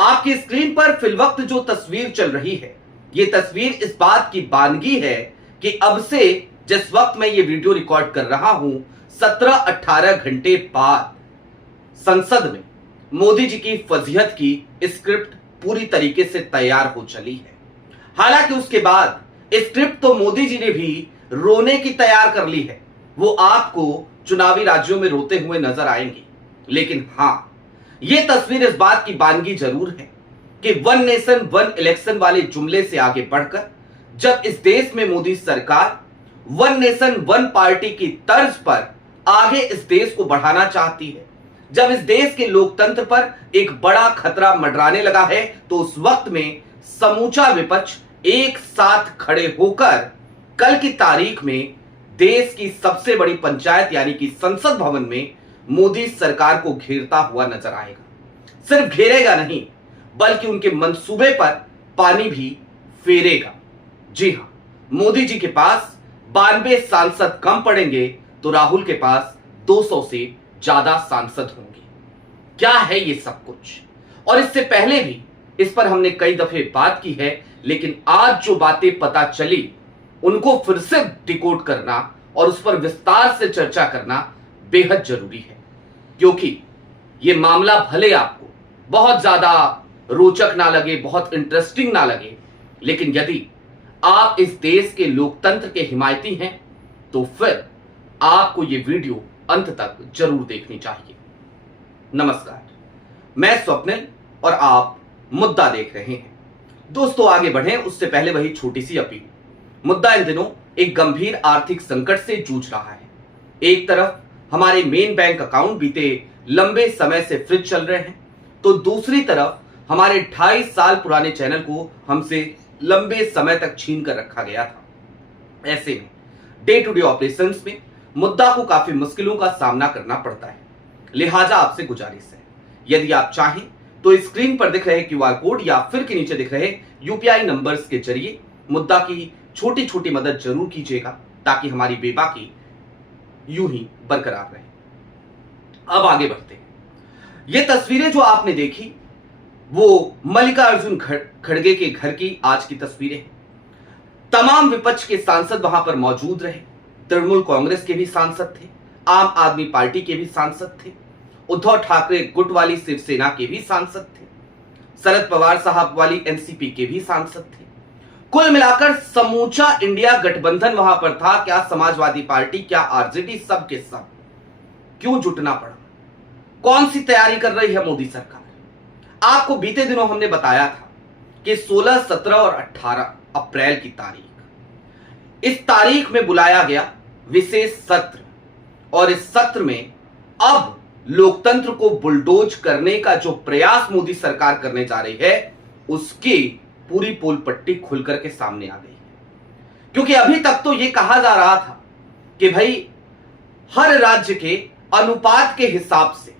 आपकी स्क्रीन पर फिलवक्त जो तस्वीर चल रही है, ये तस्वीर इस बात की बानगी है कि अब से जिस वक्त मैं ये वीडियो रिकॉर्ड कर रहा हूं, 17-18 घंटे बाद संसद में मोदी जी की फजीहत की स्क्रिप्ट पूरी तरीके से तैयार हो चली है। हालांकि उसके बाद स्क्रिप्ट तो मोदी जी ने भी रोने की तैयार कर ली है। वो आपको चुनावी राज्यों में रोते हुए नजर आएंगे। लेकिन हां, यह तस्वीर इस बात की बानगी जरूर है कि वन नेशन वन इलेक्शन वाले जुमले से आगे बढ़कर जब इस देश में मोदी सरकार वन नेशन वन पार्टी की तर्ज पर आगे इस देश को बढ़ाना चाहती है, जब इस देश के लोकतंत्र पर एक बड़ा खतरा मंडराने लगा है, तो उस वक्त में समूचा विपक्ष एक साथ खड़े होकर कल की तारीख में देश की सबसे बड़ी पंचायत यानी कि संसद भवन में मोदी सरकार को घेरता हुआ नजर आएगा। सिर्फ घेरेगा नहीं, बल्कि उनके मंसूबे पर पानी भी फेरेगा। जी हां, मोदी जी के पास 92 सांसद कम पड़ेंगे तो राहुल के पास 200 से ज्यादा सांसद होंगे। क्या है ये सब कुछ? और इससे पहले भी इस पर हमने कई दफे बात की है, लेकिन आज जो बातें पता चली उनको फिर से डिकोड करना और उस पर विस्तार से चर्चा करना बेहद जरूरी है, क्योंकि यह मामला भले आपको बहुत ज्यादा रोचक ना लगे, बहुत इंटरेस्टिंग ना लगे, लेकिन यदि आप इस देश के लोकतंत्र के हिमायती हैं तो फिर आपको यह वीडियो अंत तक जरूर देखनी चाहिए। नमस्कार, मैं स्वप्निल और आप मुद्दा देख रहे हैं। दोस्तों, आगे बढ़ें उससे पहले वही छोटी सी अपील। मुद्दा इन दिनों एक गंभीर आर्थिक संकट से जूझ रहा है। एक तरफ हमारे मेन बैंक अकाउंट बीते लंबे समय से फ्रीज चल रहे हैं, तो दूसरी तरफ हमारे 2.5 साल पुराने चैनल को हमसे लंबे समय तक छीन कर रखा गया था। ऐसे में डे टू डे ऑपरेशंस में मुद्दा को काफी मुश्किलों का सामना करना पड़ता है। लिहाजा आपसे गुजारिश है, यदि आप चाहें तो स्क्रीन पर दिख रहे क्यूआर कोड या फिर के नीचे दिख रहे यूपीआई नंबर्स के जरिए मुद्दा की छोटी छोटी मदद जरूर कीजिएगा, ताकि हमारी बेबाकी यूं ही बरकरार रहे। अब आगे बढ़ते हैं। ये तस्वीरें जो आपने देखी वो मल्लिकार्जुन खड़गे के घर की आज की तस्वीरें हैं। तमाम विपक्ष के सांसद वहां पर मौजूद रहे। तृणमूल कांग्रेस के भी सांसद थे, आम आदमी पार्टी के भी सांसद थे, उद्धव ठाकरे गुट वाली शिवसेना के भी सांसद थे, शरद पवार साहब वाली एनसीपी के भी सांसद थे। कुल मिलाकर समूचा इंडिया गठबंधन वहां पर था। क्या समाजवादी पार्टी, क्या आरजेडी, सब के सब। क्यों जुटना पड़ा? कौन सी तैयारी कर रही है मोदी सरकार? आपको बीते दिनों हमने बताया था कि 16, 17 और 18 अप्रैल की तारीख, इस तारीख में बुलाया गया विशेष सत्र, और इस सत्र में अब लोकतंत्र को बुलडोज करने का जो प्रयास मोदी सरकार करने जा रही है, उसकी पूरी पोल पट्टी खुल करके सामने आ गई है। क्योंकि अभी तक तो यह कहा जा रहा था कि भाई हर राज्य के अनुपात के हिसाब से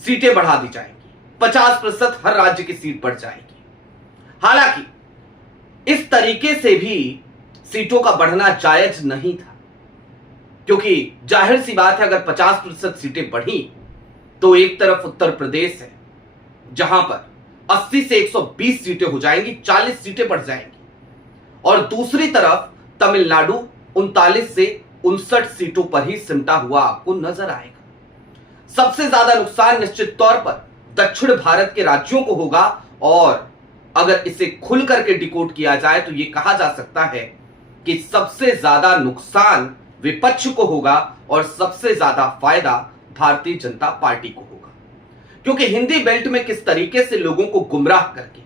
सीटें बढ़ा दी जाएंगी, 50% हर राज्य की सीट बढ़ जाएगी। हालांकि इस तरीके से भी सीटों का बढ़ना जायज नहीं था, क्योंकि जाहिर सी बात है, अगर 50% सीटें बढ़ी तो एक तरफ उत्तर प्रदेश है जहां पर 80 से 120 सीटें हो जाएंगी, 40 सीटें बढ़ जाएंगी, और दूसरी तरफ तमिलनाडु 39 से 59 सीटों पर ही सिमटा हुआ आपको नजर आएगा। सबसे ज्यादा नुकसान निश्चित तौर पर दक्षिण भारत के राज्यों को होगा, और अगर इसे खुल करके डिकोड किया जाए तो यह कहा जा सकता है कि सबसे ज्यादा नुकसान विपक्ष को होगा और सबसे ज्यादा फायदा भारतीय जनता पार्टी को होगा। क्योंकि हिंदी बेल्ट में किस तरीके से लोगों को गुमराह करके,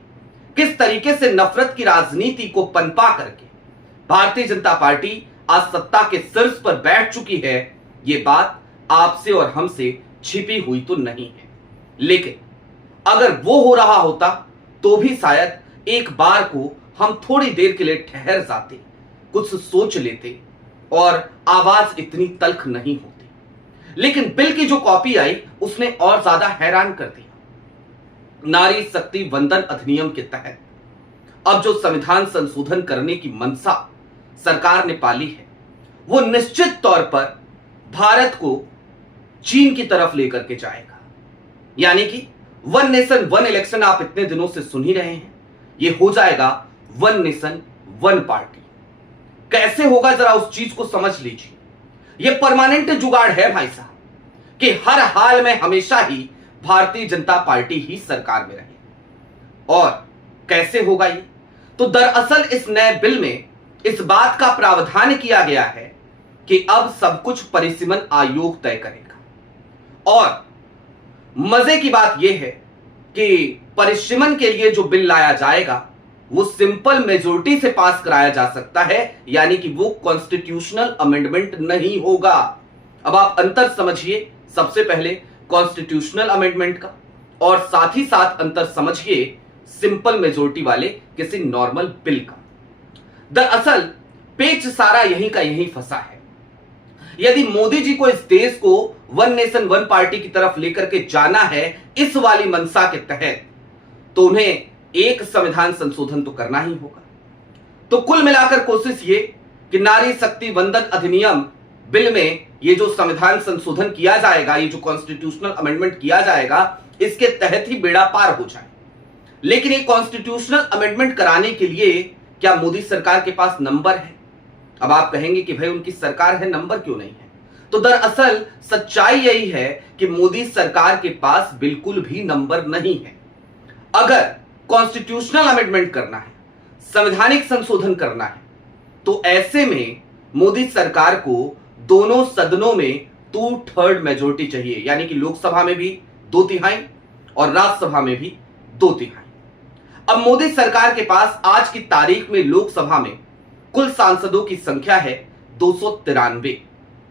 किस तरीके से नफरत की राजनीति को पनपा करके भारतीय जनता पार्टी आज सत्ता के शीर्ष पर बैठ चुकी है, यह बात आपसे और हमसे छिपी हुई तो नहीं है। लेकिन अगर वो हो रहा होता तो भी शायद एक बार को हम थोड़ी देर के लिए ठहर जाते, कुछ सोच लेते और आवाज इतनी तल्ख नहीं होती। लेकिन बिल की जो कॉपी आई उसने और ज्यादा हैरान कर दिया। नारी शक्ति वंदन अधिनियम के तहत अब जो संविधान संशोधन करने की मंशा सरकार ने पाली है, वो निश्चित तौर पर भारत को चीन की तरफ लेकर के जाएगा। यानी कि वन नेशन वन इलेक्शन आप इतने दिनों से सुन ही रहे हैं, ये हो जाएगा वन नेशन वन पार्टी। कैसे होगा जरा उस चीज को समझ लीजिए। ये परमानेंट जुगाड़ है भाई साहब कि हर हाल में हमेशा ही भारतीय जनता पार्टी ही सरकार में रहे। और कैसे होगा ये? तो दरअसल इस नए बिल में इस बात का प्रावधान किया गया है कि अब सब कुछ परिसीमन आयोग तय करेगा। और मजे की बात यह है कि परिसीमन के लिए जो बिल लाया जाएगा वो सिंपल मेजोरिटी से पास कराया जा सकता है, यानी कि वो कॉन्स्टिट्यूशनल अमेंडमेंट नहीं होगा। अब आप अंतर समझिए, सबसे पहले कॉन्स्टिट्यूशनल अमेंडमेंट का, और साथ ही साथ अंतर समझिए सिंपल मेजोरिटी वाले किसी नॉर्मल बिल का। दरअसल पेच सारा यहीं का यहीं फंसा है। यदि मोदी जी को इस देश को वन नेशन वन पार्टी की तरफ लेकर के जाना है इस वाली मंशा के तहत, तो उन्हें एक संविधान संशोधन तो करना ही होगा। तो कुल मिलाकर कोशिश ये कि नारी शक्ति वंदन अधिनियम बिल में ये जो संविधान संशोधन किया जाएगा, ये जो कॉन्स्टिट्यूशनल अमेंडमेंट किया जाएगा, इसके तहत ही बेड़ा पार हो जाए। लेकिन ये कॉन्स्टिट्यूशनल अमेंडमेंट कराने के लिए क्या मोदी सरकार के पास नंबर है? अब आप कहेंगे कि भाई उनकी सरकार है, नंबर क्यों नहीं है? तो दरअसल सच्चाई यही है कि मोदी सरकार के पास बिल्कुल भी नंबर नहीं है। अगर कॉन्स्टिट्यूशनल अमेंडमेंट करना है, संवैधानिक संशोधन करना है, तो ऐसे में मोदी सरकार को दोनों सदनों में 2/3 मेजोरिटी चाहिए, यानी कि लोकसभा में भी 2/3 और राज्यसभा में भी 2/3। अब मोदी सरकार के पास आज की तारीख में लोकसभा में कुल सांसदों की संख्या है 293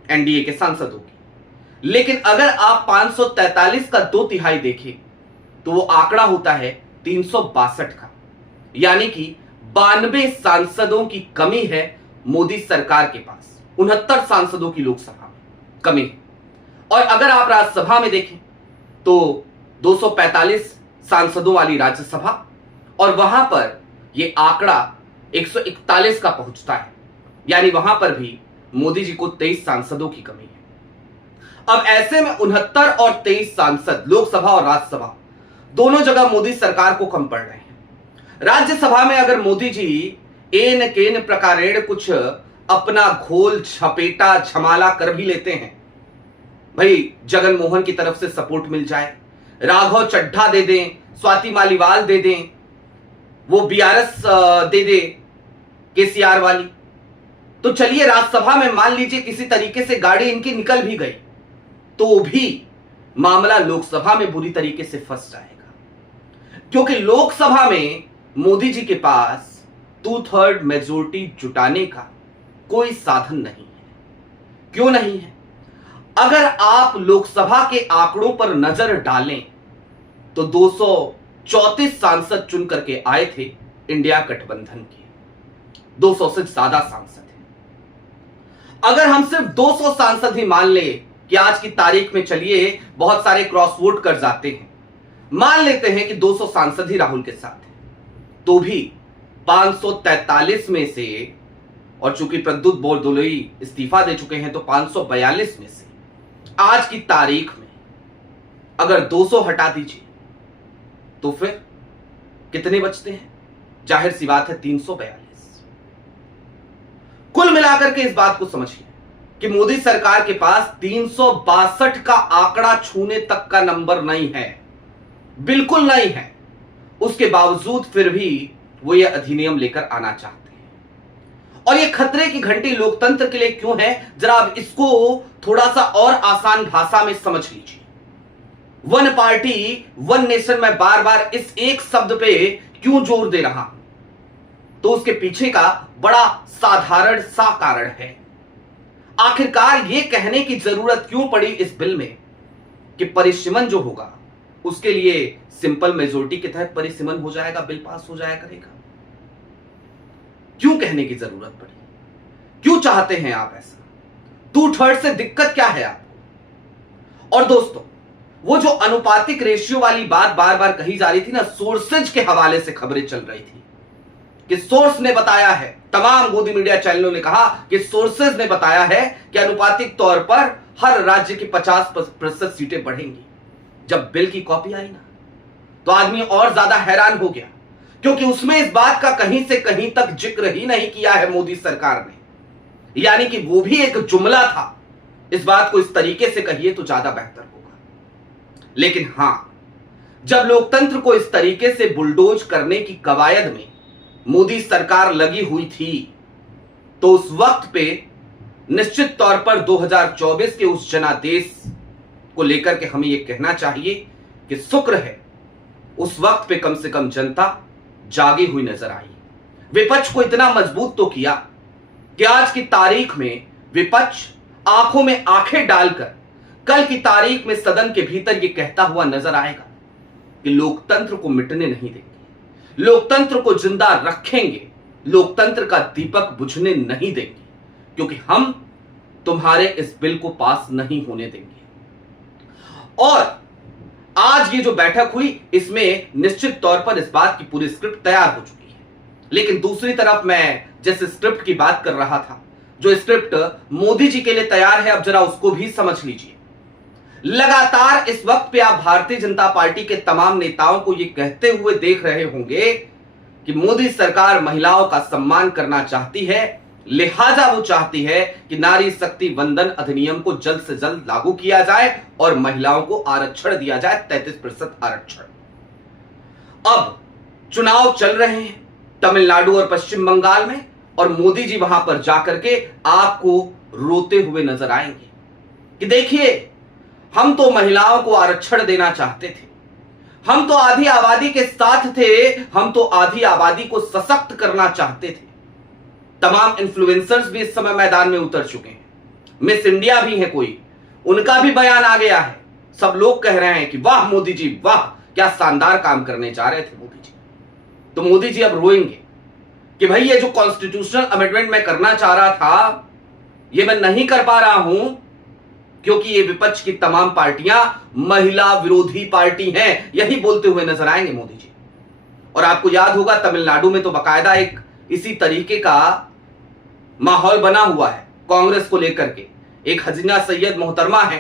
एनडीए के सांसदों की। लेकिन अगर आप 543 का 2/3 देखें तो वो आंकड़ा होता है 362 का, यानी कि 92 सांसदों की कमी है मोदी सरकार के पास। 69 सांसदों की लोकसभा में कमी है। और अगर आप राज्यसभा में देखें तो 245 सांसदों वाली राज्यसभा, और वहां पर यह आंकड़ा 141 का पहुंचता है, यानी वहां पर भी मोदी जी को 23 सांसदों की कमी है। अब ऐसे में 69 और 23 सांसद लोकसभा और राज्यसभा दोनों जगह मोदी सरकार को कम पड़ रहे हैं। राज्यसभा में अगर मोदी जी एन केन प्रकारेण कुछ अपना घोल झपेटा झमाला कर भी लेते हैं, भाई जगन मोहन की तरफ से सपोर्ट मिल जाए, राघव चड्ढा दे दें, स्वाति मालीवाल दे दें, वो बीआरएस दे दे केसीआर वाली, तो चलिए राज्यसभा में मान लीजिए किसी तरीके से गाड़ी इनकी निकल भी गई, तो भी मामला लोकसभा में बुरी तरीके से फंस जाएगा। क्योंकि लोकसभा में मोदी जी के पास 2/3 मेजोरिटी जुटाने का कोई साधन नहीं है। क्यों नहीं है? अगर आप लोकसभा के आंकड़ों पर नजर डालें तो 234 सांसद चुन करके आए थे इंडिया गठबंधन के, 200 से ज्यादा सांसद हैं। अगर हम सिर्फ 200 सांसद ही मान ले कि आज की तारीख में, चलिए बहुत सारे क्रॉस वोट कर जाते हैं, मान लेते हैं कि 200 सांसद ही राहुल के साथ हैं, तो भी 543 में से, और चूंकि प्रद्युत बोरदोलोई इस्तीफा दे चुके हैं, तो 542 में से आज की तारीख में अगर 200 हटा दीजिए तो फिर कितने बचते हैं? जाहिर सी बात है 342। कुल मिलाकर के इस बात को समझिए कि मोदी सरकार के पास 362 का आंकड़ा छूने तक का नंबर नहीं है, बिल्कुल नहीं है। उसके बावजूद फिर भी वो ये अधिनियम लेकर आना चाहते हैं। और ये खतरे की घंटी लोकतंत्र के लिए क्यों है, जरा आप इसको थोड़ा सा और आसान भाषा में समझ लीजिए। वन पार्टी वन नेशन में बार बार इस एक शब्द पे क्यों जोर दे रहा हूं, तो उसके पीछे का बड़ा साधारण सा कारण है। आखिरकार ये कहने की जरूरत क्यों पड़ी इस बिल में कि परिसीमन जो होगा उसके लिए सिंपल मेजोरिटी के तहत परिसीमन हो जाएगा, बिल पास हो जाया करेगा। क्यों कहने की जरूरत पड़ी? क्यों चाहते हैं आप ऐसा? 2/3 से दिक्कत क्या है आपको? और दोस्तों, वो जो अनुपातिक रेशियो वाली बात बार बार कही जा रही थी ना, सोर्सेज के हवाले से खबरें चल रही थी कि सोर्स ने बताया है, तमाम गोदी मीडिया चैनलों ने कहा कि सोर्सेज ने बताया है कि अनुपातिक तौर पर हर राज्य की 50% सीटें बढ़ेंगी। जब बिल की कॉपी आई ना, तो आदमी और ज्यादा हैरान हो गया, क्योंकि उसमें इस बात का कहीं से कहीं तक जिक्र ही नहीं किया है मोदी सरकार ने। यानी कि वो भी एक जुमला था। इस बात को इस तरीके से कहिए तो ज्यादा बेहतर होगा। लेकिन हां, जब लोकतंत्र को इस तरीके से बुलडोज करने की कवायद में मोदी सरकार लगी हुई थी, तो उस वक्त पे निश्चित तौर पर 2024 के उस जनादेश को लेकर के हमें यह कहना चाहिए कि शुक्र है उस वक्त पे कम से कम जनता जागी हुई नजर आई। विपक्ष को इतना मजबूत तो किया कि आज की तारीख में विपक्ष आंखों में आंखें डालकर कल की तारीख में सदन के भीतर यह कहता हुआ नजर आएगा कि लोकतंत्र को मिटने नहीं देंगे, लोकतंत्र को जिंदा रखेंगे, लोकतंत्र का दीपक बुझने नहीं देंगे, क्योंकि हम तुम्हारे इस बिल को पास नहीं होने देंगे। और आज ये जो बैठक हुई, इसमें निश्चित तौर पर इस बात की पूरी स्क्रिप्ट तैयार हो चुकी है। लेकिन दूसरी तरफ मैं जिस स्क्रिप्ट की बात कर रहा था, जो स्क्रिप्ट मोदी जी के लिए तैयार है, अब जरा उसको भी समझ लीजिए। लगातार इस वक्त पे आप भारतीय जनता पार्टी के तमाम नेताओं को यह कहते हुए देख रहे होंगे कि मोदी सरकार महिलाओं का सम्मान करना चाहती है, लिहाजा वो चाहती है कि नारी शक्ति वंदन अधिनियम को जल्द से जल्द लागू किया जाए और महिलाओं को आरक्षण दिया जाए, 33% आरक्षण। अब चुनाव चल रहे हैं तमिलनाडु और पश्चिम बंगाल में, और मोदी जी वहां पर जाकर के आपको रोते हुए नजर आएंगे कि देखिए, हम तो महिलाओं को आरक्षण देना चाहते थे, हम तो आधी आबादी के साथ थे, हम तो आधी आबादी को सशक्त करना चाहते थे। तमाम इन्फ्लुएंसर्स भी इस समय मैदान में उतर चुके हैं, मिस इंडिया भी है कोई, उनका भी बयान आ गया है। सब लोग कह रहे हैं कि वाह मोदी जी वाह, क्या शानदार काम करने जा रहे थे मोदी जी। तो मोदी जी अब रोएंगे कि भाई ये जो कॉन्स्टिट्यूशनल अमेंडमेंट मैं करना चाह रहा था, ये मैं नहीं कर पा रहा हूं, क्योंकि ये विपक्ष की तमाम पार्टियां महिला विरोधी पार्टी हैं, यही बोलते हुए नजर आएंगे मोदी जी। और आपको याद होगा तमिलनाडु में तो बाकायदा एक इसी तरीके का माहौल बना हुआ है कांग्रेस को लेकर के। एक हसीना सैयद मोहतरमा है,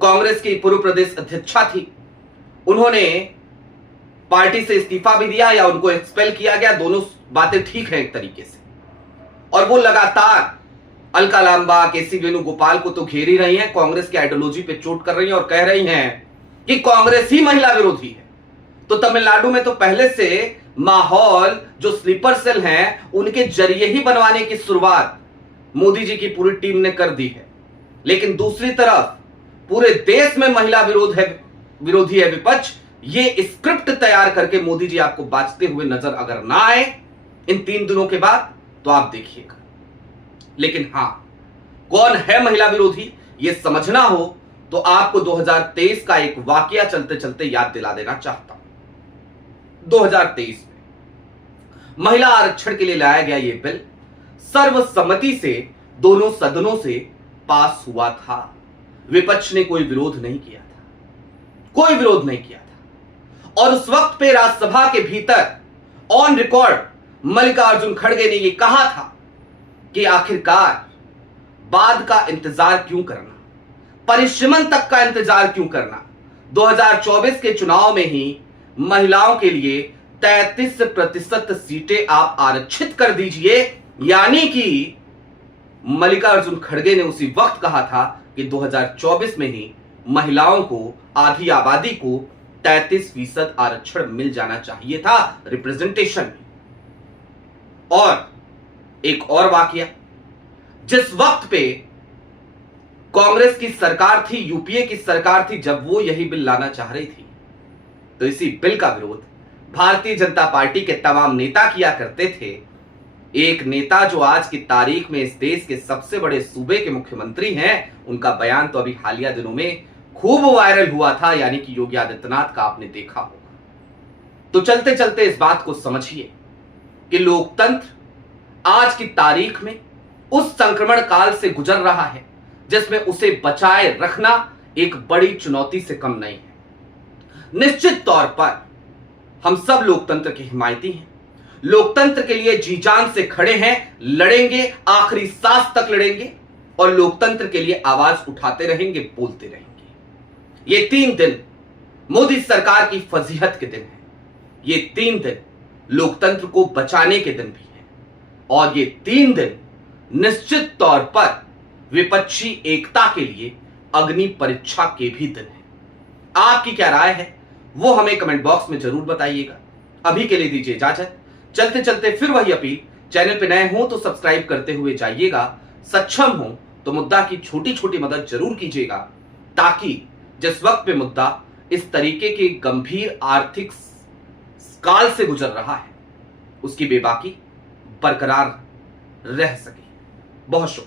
कांग्रेस की पूर्व प्रदेश अध्यक्षा थी, उन्होंने पार्टी से इस्तीफा भी दिया या उनको एक्सपेल किया गया, दोनों बातें ठीक है एक तरीके से। और वो लगातार अलका लांबा, केसी वेणुगोपाल को तो घेर ही रही हैं, कांग्रेस की आइडियोलॉजी पे चोट कर रही हैं और कह रही हैं कि कांग्रेस ही महिला विरोधी है। तो तमिलनाडु में तो पहले से माहौल जो स्लीपर सेल हैं उनके जरिए ही बनवाने की शुरुआत मोदी जी की पूरी टीम ने कर दी है। लेकिन दूसरी तरफ पूरे देश में महिला विरोधी है विपक्ष, ये स्क्रिप्ट तैयार करके मोदी जी आपको बाजते हुए नजर अगर ना आए इन 3 दिनों के बाद, तो आप देखिएगा। लेकिन हां, कौन है महिला विरोधी ये समझना हो तो आपको 2023 का एक वाकया चलते चलते याद दिला देना चाहता हूं। 2023 में महिला आरक्षण के लिए लाया गया यह बिल सर्वसम्मति से दोनों सदनों से पास हुआ था। विपक्ष ने कोई विरोध नहीं किया था, कोई विरोध नहीं किया था। और उस वक्त पे राज्यसभा के भीतर ऑन रिकॉर्ड मल्लिकार्जुन खड़गे ने यह कहा था कि आखिरकार बाद का इंतजार क्यों करना, परिश्रमण तक का इंतजार क्यों करना, 2024 के चुनाव में ही महिलाओं के लिए 33% सीटें आप आरक्षित कर दीजिए। यानी कि मल्लिकार्जुन खड़गे ने उसी वक्त कहा था कि 2024 में ही महिलाओं को, आधी आबादी को 33% आरक्षण मिल जाना चाहिए था रिप्रेजेंटेशन में। और एक और वाकया, जिस वक्त पे कांग्रेस की सरकार थी, यूपीए की सरकार थी, जब वो यही बिल लाना चाह रही थी, तो इसी बिल का विरोध भारतीय जनता पार्टी के तमाम नेता किया करते थे। एक नेता जो आज की तारीख में इस देश के सबसे बड़े सूबे के मुख्यमंत्री हैं, उनका बयान तो अभी हालिया दिनों में खूब वायरल हुआ था, यानी कि योगी आदित्यनाथ का आपने देखा होगा। तो चलते चलते इस बात को समझिए कि लोकतंत्र आज की तारीख में उस संक्रमण काल से गुजर रहा है जिसमें उसे बचाए रखना एक बड़ी चुनौती से कम नहीं है। निश्चित तौर पर हम सब लोकतंत्र के हिमायती हैं, लोकतंत्र के लिए जी जान से खड़े हैं, लड़ेंगे, आखिरी सांस तक लड़ेंगे और लोकतंत्र के लिए आवाज उठाते रहेंगे, बोलते रहेंगे। ये 3 दिन मोदी सरकार की फजीहत के दिन है। ये 3 दिन लोकतंत्र को बचाने के दिन भी हैं और ये 3 दिन निश्चित तौर पर विपक्षी एकता के लिए अग्नि परीक्षा के भी दिन हैं। आपकी क्या राय है वो हमें कमेंट बॉक्स में जरूर बताइएगा। अभी के लिए दीजिए इजाजत। चलते चलते फिर वही अपील, चैनल पे नए हो तो सब्सक्राइब करते हुए जाइएगा, सक्षम हो तो मुद्दा की छोटी छोटी मदद जरूर कीजिएगा, ताकि जिस वक्त पे मुद्दा इस तरीके के गंभीर आर्थिक काल से गुजर रहा है उसकी बेबाकी बरकरार रह सके। बहुत शुक्रिया।